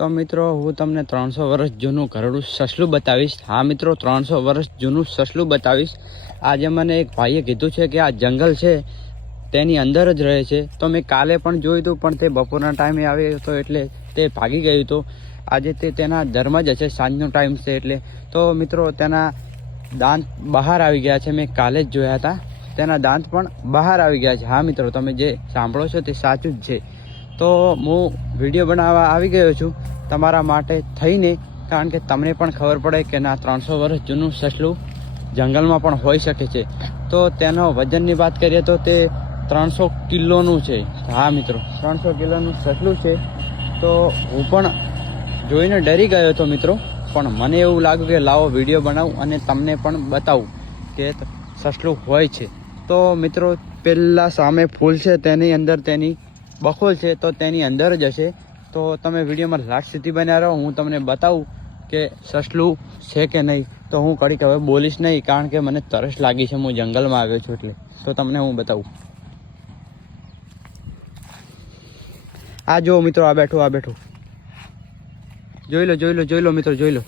તો મિત્રો, હું તમને ત્રણસો વર્ષ જૂનું ઘરડું સસલું બતાવીશ. હા મિત્રો, ત્રણસો વર્ષ જૂનું સસલું બતાવીશ. આજે મને એક ભાઈએ કીધું છે કે આ જંગલ છે, તેની અંદર જ રહે છે. તો મેં કાલે પણ જોયું હતું, પણ તે બપોરના ટાઈમે આવ્યો હતો એટલે તે ભાગી ગયું હતું. આજે તે તેના ધર્મ જ હશે, સાંજનો ટાઈમ છે એટલે. તો મિત્રો, તેના દાંત બહાર આવી ગયા છે, મેં કાલે જ જોયા હતા. તેના દાંત પણ બહાર આવી ગયા છે. હા મિત્રો, તમે જે સાંભળો છો તે સાચું જ છે. તો હું વીડિયો બનાવવા આવી ગયો છું તમારા માટે થઈને, કારણ કે તમને પણ ખબર પડે કે ના ત્રણસો વર્ષ જૂનું સસલું જંગલમાં પણ હોઈ શકે છે. તો તેનો વજનની વાત કરીએ તો તે ત્રણસો કિલોનું છે. હા, મિત્રો, ત્રણસો કિલોનું સસલું છે. તો હું પણ જોઈને ડરી ગયો હતો, મિત્રો, પણ મને એવું લાગ્યું કે લાવો વીડિયો બનાવું અને તમને પણ બતાવું કે સસલું હોય છે. તો, મિત્રો પહેલાં સામે ફૂલ છે, તેની અંદર તેની બખોલ છે, તો તેની અંદર જ હશે. તો તમે વિડીયોમાં લાસ્ટ સુધી બન્યા રહો. હું તમને બતાવું કે સસલું છે કે નહીં. તો હું કડીક હવે બોલીશ નહીં, કારણ કે મને તરસ લાગી છે. હું જંગલમાં આવ્યો છું એટલે. તો તમને હું બતાવું. આ જો મિત્રો, આ બેઠું આ બેઠું. જોઈ લો જોઈ લો જોઈ લો મિત્રો, જોઈ લો.